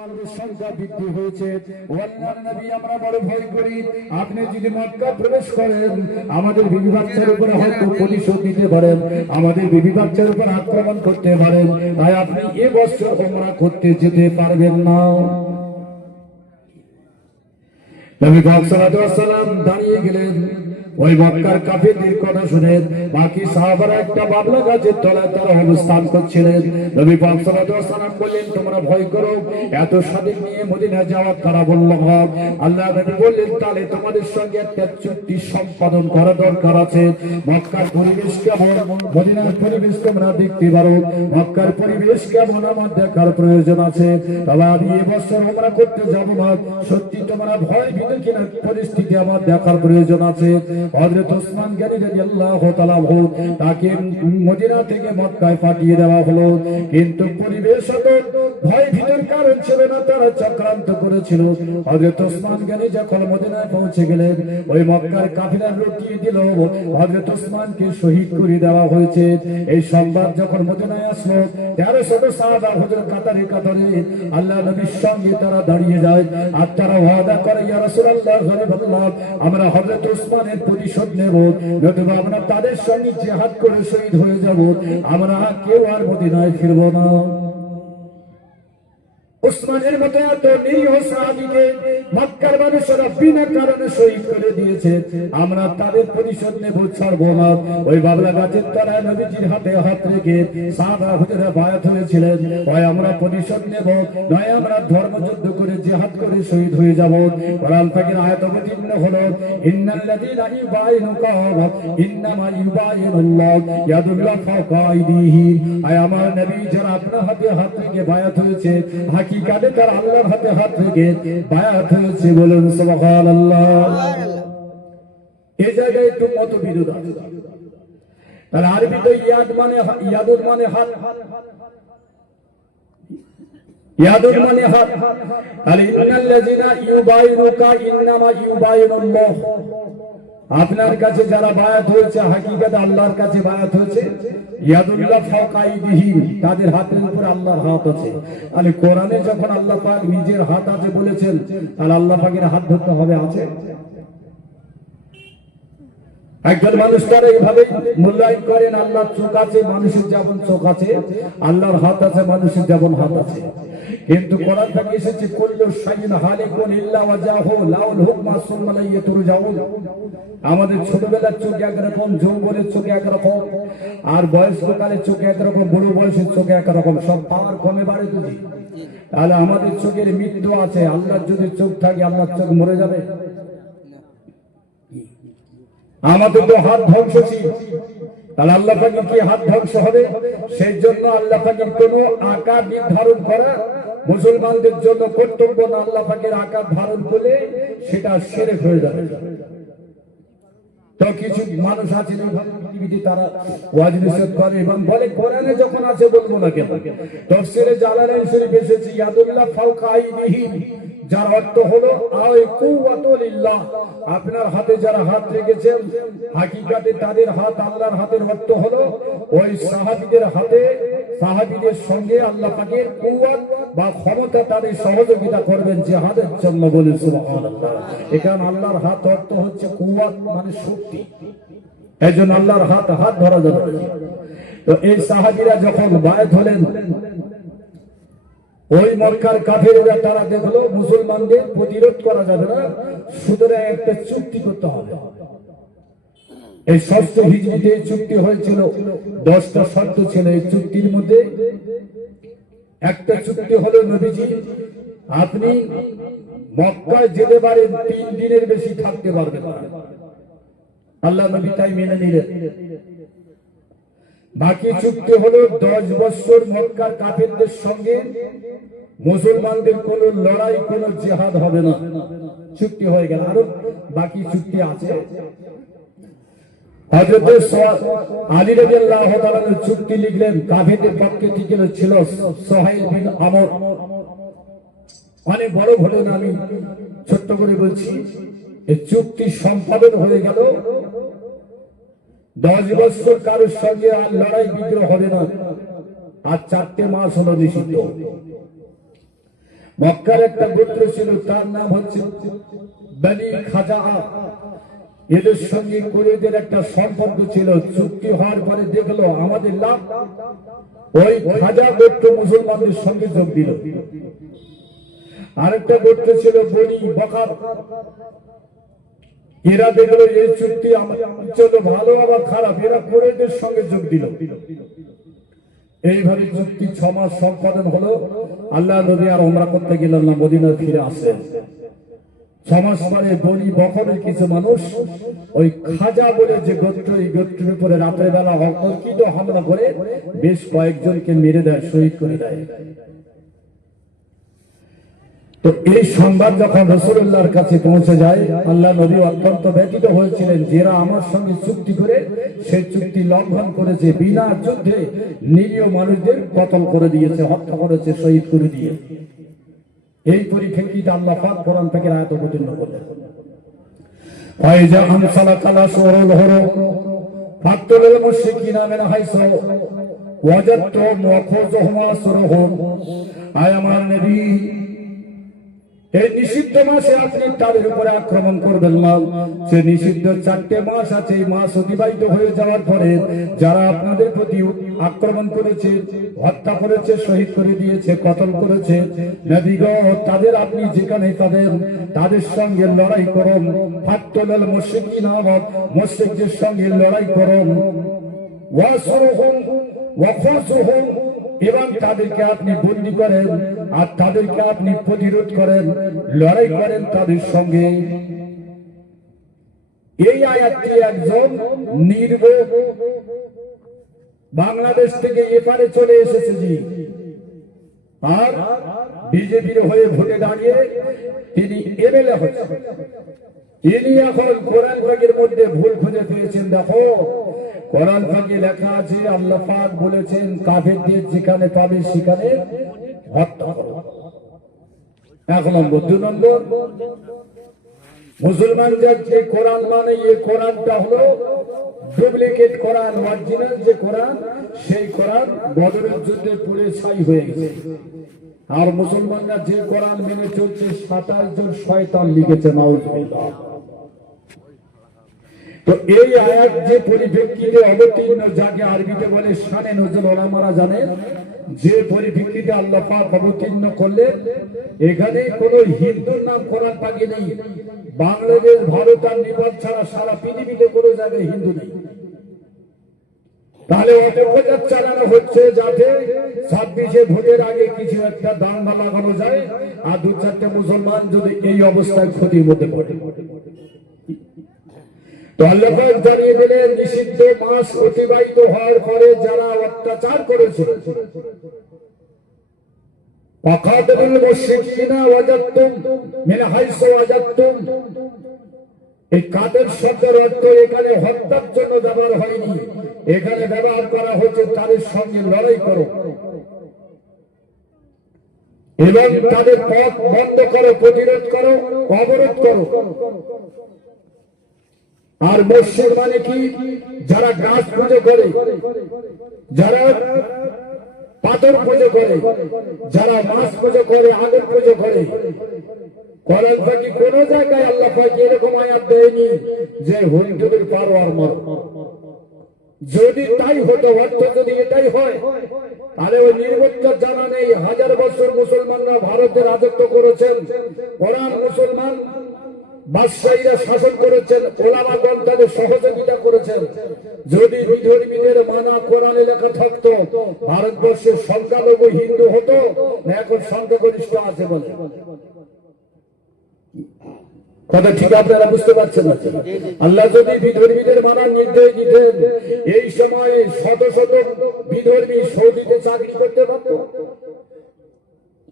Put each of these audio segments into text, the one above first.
সংখ্যা বৃদ্ধি হয়েছে। আল্লাহর নবী আমরা বড় ভয় করি, আপনি যদি মক্কা প্রবেশ করেন আমাদের বিবি বাচ্চার উপর হয়তো প্রতিশোধ নিতে পারেন, আমাদের বিবি বাচ্চার উপর আক্রমণ করতে পারেন, তাই আপনি এবছর উমরা করতে যেতে পারবেন না। নবী পাক সাল্লাল্লাহু আলাইহি ওয়াসাল্লাম দাঁড়িয়ে গেলেন। ওই মক্কার কাফিরদের কথা শুনে বাকি সাহাবারা একটা বাবলা গাছের তলায় তারা অবস্থান করছিলেন। নবী পাক সাল্লাল্লাহু আলাইহি ওয়াসাল্লাম বললেন, তোমরা ভয় করো, এত স্বাধীন নিয়ে মদিনা যাওয়ার তারা বলল হক। আল্লাহ নবী বললেন, তাহলে তোমাদের সঙ্গে একটা চুক্তি সম্পাদন করা দরকার আছে। মক্কার পরিবেশ কেমন, মদিনার পরিবেশ তোমরা দেখতে পারো, মক্কার পরিবেশ কেমন আমার দেখার প্রয়োজন আছে। তবে আমি এবছর আমরা করতে যাবো না, সত্যি তোমরা ভয় ভীত কিনা পরিস্থিতি আমার দেখার প্রয়োজন আছে। হযরত ওসমান গনি রাদিয়াল্লাহু তাআলা তাকে মদিনা থেকে মক্কায় পাঠিয়ে দেওয়া হলো, কিন্তু পরিবেশ তো ভয় ভীতির কারণ ছিল না, তারা চক্রান্ত করেছিল। হযরত ওসমান গনি যখন মদিনায় পৌঁছে গেলেন, ওই মক্কার কাফিরা লুটিয়ে দিল, হযরত ওসমানকে শহীদ করে দেওয়া হয়েছে। এই সংবাদ যখন মদিনায় আসলো, 1300 সাহাবা হুজুর কাতারে কাতারে আল্লাহ নবীর সঙ্গে তারা দাঁড়িয়ে যায়, আর তারা ওয়াদা করে, ইয়া রাসূলুল্লাহ গরিবুল্লাহ, আমরা হযরত ওসমানের প্রতিশোধ নেব, নতুবা আমরা তাদের সঙ্গে জিহাদ করে শহীদ হয়ে যাব, আমরা কেউ আর মদিনায় ফিরব না। ওসমানের মতো এত নিরীহ সাহাবীকে মক্কার মানুষেরা বিনা কারণে শহীদ করে দিয়েছে, আমরা তাদের প্রতিশোধ নেব, ছাড়ব না। ওই বাবলা গাছের তলায় নবীজির হাতে হাত রেখে সাহাবা হুজুরা বায়াত হয়েছিলেন, হয় আমরা প্রতিশোধ নেব, নয় আমরা ধর্মযুদ্ধ করে জিহাদ করে শহীদ হয়ে যাব। কোরআন পাকের আয়াত অবতীর্ণ হলো, ইন্নাল্লাযীনা ইউবাইনুকা ইন্নামা ইউবাইনুল্লাহ ইয়াদুল্লাহ ফাওকা আইদিহিম। আয় আমার নবী, যারা আপনার হাতে হাত রেখে বায়াত হয়েছে, হাকিকাতে তারা আল্লাহর হাতে হাত রেখে বায়াত হয়েছে, বলুন সুবহানাল্লাহ। এই জায়গায় একটু মতবিরোধ আছে। তাহলে আরবিতে ইয়াদ মানে ইয়াদুর মানে হাত, ইয়াদুর মানে হাত। তাহলে ইন্নাল্লাযীনা ইউবাইনুকা ইন্নামা ইউবাইনুল্লাহ, আপনার কাছে যারা বায়াত হয়েছে হাকিকাতে আল্লাহর কাছে বায়াত হয়েছে। ইয়াদুল্লাহ ফাওকা আইদিহিম, তাদের হাতের উপর আল্লাহর হাত আছে। তাহলে কোরআনে যখন আল্লাহ পাক নিজের হাত আছে বলেছেন, তাহলে আল্লাহ পাকের হাত ধরতে হবে আছে। একজন মানুষ তারা এইভাবে মূল্যায়ন করেন, আল্লাহর চোখ আছে মানুষের যেমন চোখ আছে, আল্লাহর হাত আছে মানুষের যেমন হাত আছে। কিন্তু কোরআন থেকে এসেছে, কুল্লু শাইইন হালিকুন ইল্লা ওয়াজহু লাউল হুকমা সুম্মা ইলাইহি তুরজাউন। আমাদের ছোটবেলার চোখ একরকম, যৌবনের চোখ একরকম, আর বয়স্ককালের চোখ একরকম, বুড়ো বয়সের চোখ একরকম, সব পাওয়ার কমে বাড়ে বুঝি। তাহলে আমাদের চোখের মৃত্যু আছে, আল্লাহর যদি চোখ থাকে আল্লাহর চোখ মরে যাবে? আমাদের তো হাত ধ্বংস ছিল, তাহলে আল্লাহ পাকের কি হাত ধ্বংস হবে? সেই জন্য আল্লাহ পাকের কোন আকার নির্ধারণ করা মুসলমানদের জন্য কর্তব্য না। আল্লাহ পাকের আকার ধারণ করলে সেটা শিরক হয়ে যাবে। তো কিছু মানুষ আছে পৃথিবীতে তারা ওয়াজ নিষেধ করে এবং বলে কোরআনে যখন আছে বলবো না কেন। তাফসীরে জালালাইন শরীফ এসেছে ইয়াদুল্লাহ ফাওকা আইদিহিম, যার অর্থ হলো আয় কুওয়াতুলিল্লাহ, আপনার হাতে যারা হাত রেখেছেন হাকিকাতে তাদের হাত আল্লাহর হাতের অর্থ হলো ওই সাহাবীদের হাতে, সাহাবীদের সঙ্গে আল্লাহ পাকের কুওয়াত বা ক্ষমতা, তাদের সহযোগিতা করবেন জিহাদের জন্য, বলেন সুবহানাল্লাহ। এখানে আল্লাহর হাত অর্থ হচ্ছে কুওয়াত মানে শক্তি, এজন্য আল্লাহর হাত হাত ধরা যাবে। তো এই সাহাবীরা যখন বায়াত হলেন, ওই মক্কার কাফেররা তারা দেখলো মুসলমানদের প্রতিরোধ করা যাবে না, সুতরাং একটা চুক্তি করতে হবে। এই 6ষ্ঠ হিজরিতে চুক্তি হয়েছিল, 10টা শর্ত ছিল। এই চুক্তির মধ্যে একটা চুক্তি হলো, নবীজি আপনি মক্কায় যেতে পারেন, 3 দিনের বেশি থাকতে পারবেন না। আল্লাহ নবী তাই মেনে নিলেন। বাকি চুক্তি হলো 10 বছর মক্কার কাফেরদের সঙ্গে মুসলমানদের কোন লড়াই, কোন জিহাদ হবে না, চুক্তি হয়ে গেল। আরো বাকি চুক্তি আছে। হযরত আলী রাদিয়াল্লাহু তাআলা চুক্তি লিখলেন, কাফেরদের পক্ষে থেকে ছিল সুহাইল বিন আমর। অনেক বড় ঘটনা, আমি ছোট্ট করে বলছি। এই চুক্তি সম্পাদন হয়ে গেল, 10 বছর কারোর সঙ্গে আর লড়াই বিগ্রহ হবে না, আর 4টে মাস হলো নিষিদ্ধ। মক্কার একটা গোত্র ছিল, তার নাম হচ্ছে বনি খাজা। এদের সঙ্গে কুরাইশদের একটা সম্পর্ক ছিল। চুক্তি হওয়ার পরে দেখলো আমাদের লাভ, ওই খাজা গোত্র মুসলমানদের সঙ্গে যোগ দিল। আরেকটা গোত্র ছিল বনি বকর, এরা দেখলো এই চুক্তি চলো ভালো আবার খারাপ, এরা কুরাইশদের সঙ্গে যোগ দিল। এইভাবে চুক্তি 6 মাস সম্পাদন হলো। আল্লাহ নবী আর উমরা করতে গেলেন না, মদিনায় ফিরে আসলেন। 6 মাস পরে বনি বকরের কিছু মানুষ ওই খাজা বলে যে গোত্র, এই গোত্রের উপরে রাতের বেলা অতর্কিত হামলা করে বেশ কয়েকজনকে মেরে দেয়, শহীদ করে দেয়। তো এই সংবাদ যখন রাসূলুল্লাহর কাছে পৌঁছে যায়, আল্লাহ নবী অত্যন্ত ব্যথিত হয়েছিলেন, যারা আমার সঙ্গে চুক্তি করে সেই চুক্তি লঙ্ঘন করেছে, বিনা যুদ্ধে নিরীহ মানুষদের কতল করে দিয়েছে, হত্যা করেছে, শহীদ করে দিয়ে। এই পরিপ্রেক্ষিতে আল্লাহ পাক কোরআন থেকে আয়াত অবতীর্ণ করলেন, ফাইজা আমসালাকালা শুরুল হুরু ফাকতুল মুশরিকিনা মিন হাইসু ওয়াজাদতুম ওয়াখুযুহুম আসরুহুম। আয় আমার নবী, এই নিষিদ্ধ মাসে আপনি তাদের উপরে আক্রমণ করবেন না। সে নিষিদ্ধ 4টে মাস আছে, এই মাস অতিবাহিত হয়ে যাওয়ার পরে যারা আপনাদের প্রতি আক্রমণ করেছে, হত্যা করেছে, শহীদ করে দিয়েছে, কতল করেছে, নবীগো তাদের আপনি যেখানে তাদের সঙ্গে লড়াই করুন। ফাকতুল মুশরিকিনা, মুশরিকদের সঙ্গে লড়াই করুন। ওয়াসরুহুম ওয়াখুযুহুম, এবং তাদেরকে আপনি বন্দী করেন আর তাদেরকে আপনি প্রতিরোধ করেন, লড়াই করেন তাদের সঙ্গে। এই আয়াতটি একজন নির্ভোগ বাংলাদেশ থেকে এপারে চলে এসেছে জি, আর বিজেপির হয়ে ভোটে দাঁড়িয়ে তিনি এমএলএ হচ্ছেন। ইনি এখন কোরআন পাকের মধ্যে ভুল খুঁজে পেয়েছেন। দেখো, কোরআন পাকে লেখা আছে, আল্লাহ পাক বলেছেন কাফেরদের যেখানে পাবে সেখানে হত্যা করো। 1 নম্বর। 2 নম্বর, মুসলমান যে কোরআন মানে, এই কোরআনটা হলো ডুপ্লিকেট কোরআন। অরিজিনাল যে কোরআন, সেই কোরআন বদরের যুদ্ধে পুড়ে ছাই হয়ে গেছে। আর মুসলমানরা যে কোরআন মেনে চলছে 27 জন শয়তান লিখেছে, নাউজুবিল্লাহ। তো এই আয়াত যে পরিপ্রেক্ষিতে অবতীর্ণ, যাকে আরবিতে বলে শানে নজুল, ওলামারা জানেন যে পরিপ্রেক্ষিতে আল্লাহ পাক অবতীর্ণ করলেন, এখানে কোন হিন্দুর নাম কোরআন পাকে নেই। বাংলাদেশ, ভারত আর নেপাল ছাড়া সারা পৃথিবীতে কোনো জায়গায় হিন্দু নেই। তাহলে অপপ্রচার চালানো হচ্ছে যাতে 26-এ ভোটের আগে কিছু একটা দাঙ্গা লাগানো যায়, আর 2-4টে মুসলমান যদি এই অবস্থায় ক্ষতির মধ্যে পড়ে। তো আল্লাহ পাক জানিয়ে দিলেন, নিষিদ্ধ মাস অতিবাহিত হওয়ার পরে যারা অত্যাচার করেছে, ফাকাতুল মুশরিকিনা ওয়াজাদতুম মিন হাইসু ওয়াজাদতুম। এই কাদের শব্দের অর্থ এখানে হত্যার জন্য ব্যবহার হয়নি, এখানে ব্যবহার করা হচ্ছে তাদের সঙ্গে লড়াই করো এবং তাদের পথ বন্ধ করো, প্রতিরোধ করো, অবরোধ করো। আর মুশরিক মানে কি? যারা গাছ পুজো করে, যারা পাথর পুজো করে, যারা মাছ পুজো করে, আগুন পুজো করে। কোরআন পাকে কোন জায়গায় আল্লাহ পাক এরকম আয়াত দেয়নি যে হিন্দুদের পারোয়ার মার। যদি তাই হতো, অর্থ যদি এটাই হয়, তাহলে ওই নির্বচ্ছর জানা নেই 1000 বছর মুসলমানরা ভারতে রাজত্ব করেছেন, কোরআন মুসলমান বাদশাহীরা শাসন করেছেন, ওলামাগণ তাদের সহযোগিতা করেছেন। যদি বিধর্মীদের মানা কোরআনে লেখা থাকতো, ভারতবর্ষের সংখ্যালঘু হিন্দু হতো না এখন সংখ্যাগরিষ্ঠ আছে বলে। কথা ঠিক আপনারা বুঝতে পারছেন না? আল্লাহ যদি বিধর্মীদের মানার নির্দেশ দিতেন, এই সময়ে শত শত বিধর্মী সৌদিতে চাকরি করতে পারত।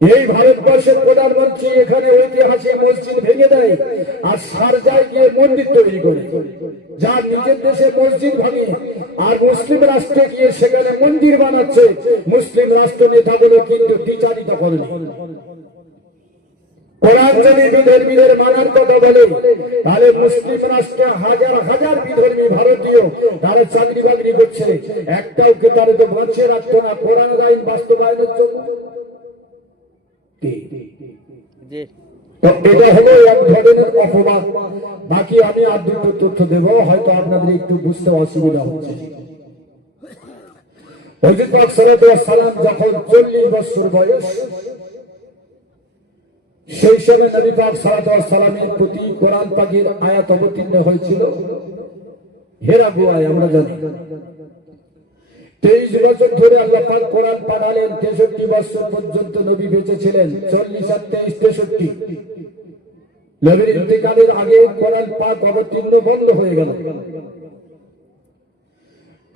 এই ভারতবর্ষের প্রধানমন্ত্রী এখানে ঐতিহাসিক মসজিদ ভেঙে দেয় আর শারজায় গিয়ে মন্দির তৈরি করে, যার নিজের দেশে মসজিদ ভাঙে আর মুসলিম রাষ্ট্রে গিয়ে সেখানে মন্দির বানাচ্ছে। মুসলিম রাষ্ট্র নেতাগুলো কিন্তু দ্বিচারিতা করেনি। কোরআন যদি বিধর্মীদের মানার কথা বলে, তাহলে মুসলিম রাষ্ট্রে হাজার হাজার বিধর্মী ভারতীয় তারা চাকরি বাকরি করছে, একটাও কে তারা তো বাঁচিয়ে রাখতো না কোরআন আইন বাস্তবায়নের জন্য। জি তো এটা হলো এক ধরনের অপবাদ। বাকি আমি আর দুটো তথ্য দেব, হয়তো আপনাদের একটু বুঝতে অসুবিধা হচ্ছে। হযরত পাক সাল্লাল্লাহু আলাইহি ওয়াসাল্লাম যখন 40 বছর বয়স, সেই সময় নবী পাক সাল্লাল্লাহু আলাইহি ওয়াসাল্লামের প্রতি কোরআন পাকের আয়াত অবতীর্ণ হয়েছিল হেরা গুহায়, আমরা জানি। 23 বছর ধরে আল্লাহ পাক কোরআন পাঠালেন। 63 বছর পর্যন্ত নবী বেঁচে ছিলেন। 40 আর 23 63। নবীর ইন্তেকালের আগে কোরআন পাক অবতীর্ণ বন্ধ হয়ে গেল।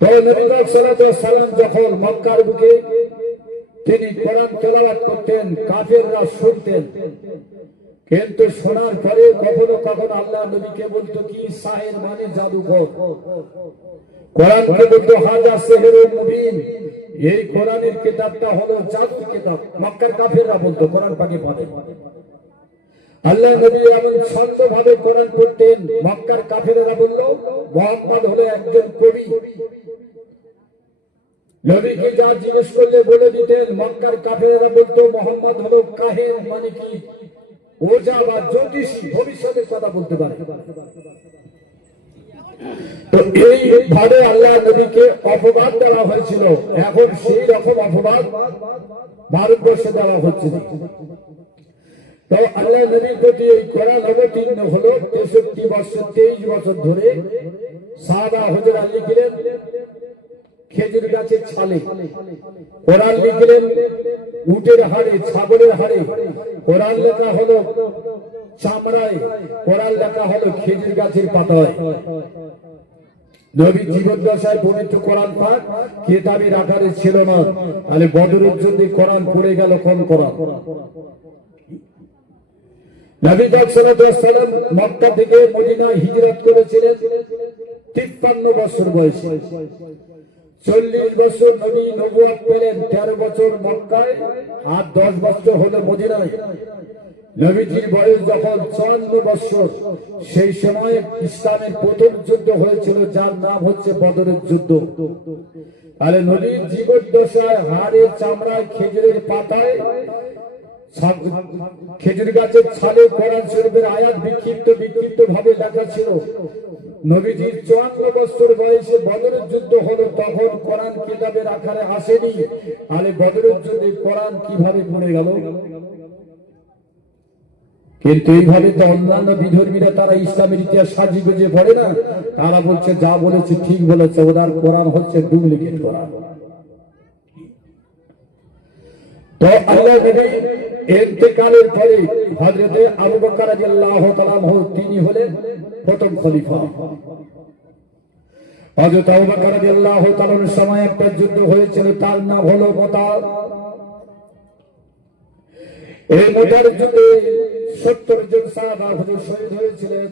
তো নবী পাক সাল্লাল্লাহু আলাইহি ওয়াসাল্লাম যখন মক্কার বুকে তিনি কোরআন তেলাওয়াত করতেন, কাফেররা শুনতেন, কিন্তু শোনার পরে কখনো কখনো আল্লাহ নবীকে বলতো কি সাহের মানে জাদুকর, কোরআনকে বলতো হাজা সিহরুল মুবিন, এই কোরআনের কিতাবটা হলো জাদু কিতাব। মক্কার কাফেররা বলতো কোরআন পাকে পড়ে। আল্লাহ নবী এমন ছন্দভাবে কোরআন পড়তেন, মক্কার কাফেররা বলল মুহাম্মদ হলো একজন কবি। নবীকে যা জিজ্ঞেস করলে বলে দিতেন। মক্কার কাফেররা বলতো মুহাম্মদ হলো কাহিন, মানে কি ওঝা বা জ্যোতিষী, ভবিষ্যতের কথা বলতে পারে। তো এইভাবে আল্লাহ নবীকে অপবাদ দেওয়া হয়েছিল। এখন সেই রকম অপবাদ ভারতবর্ষে দেওয়া হচ্ছে। তো আল্লাহ নবীর প্রতি এই কোরআন অবতীর্ণ হলো 63 বছর 23 বছর ধরে। সাহাবা হুজুরা লিখলেন খেজুর গাছের ছালে, কোরআন লিখলেন উটের হাড়ে, ছাগলের হাড়ে, কোরআন লেখা হলো চামড়ায়, কোরআন লেখা হলো খেজুর গাছের পাতায়। নবী জীবদ্দশায় পবিত্র কোরআন পাক কিতাবের আকারে ছিল না। তাহলে বদরের জন্য কোরআন পড়ে গেল কোন কোরআন? নবী পাক সাল্লাল্লাহু আলাইহি ওয়াসাল্লাম মক্কা থেকে মদিনায় হিজরত করেছিলেন 53 বছর বয়সে। 40 বছর নবী নবুয়ত পেলেন, 13 বছর মক্কায় আর 10 বছর হলো মদিনায়। নবীজির বয়স যখন 54 বছর, সেই সময় ইসলামের প্রথম যুদ্ধ হয়েছিল, যার নাম হচ্ছে বদরের যুদ্ধ। তাহলে নবীর জীবদ্দশায় হাড়ে, চামড়ায়, খেজুরের পাতায়, খেজুর গাছের ছালে কোরআন শরীফের আয়াত বিক্ষিপ্ত ভাবে লেখা ছিল। নবীজির 54 বছর বয়সে বদরের যুদ্ধ হলো, তখন কোরআন কিতাবের আকারে আসেনি। তাহলে বদরের যুদ্ধে কোরআন কিভাবে পড়ে গেল? কিন্তু এইভাবে তো অন্যান্য বিধর্মীরা তারা ইসলামের ইতিহাস সাজিয়ে গুজিয়ে পড়ে না। তারা বলছে যা বলেছে ঠিক বলেছে, ওদের কোরআন হচ্ছে ডুপ্লিকেট কোরআন। তো আল্লাহ নবী ইন্তেকালের পরে হযরতে আবু বকর রাদিয়াল্লাহু তাআলা তিনি হলেন প্রথম খলিফা। হযরত আবু বকর রাদিয়াল্লাহু তাআলার সময় একটা যুদ্ধ হয়েছিল, তার নাম হলো মুতা। এই মুতার যুদ্ধে 70 জন সাহাবা হুজুর শহীদ হয়েছিলেন।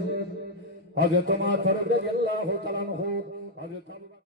হযরত ওমর রাদিয়াল্লাহু তাআলা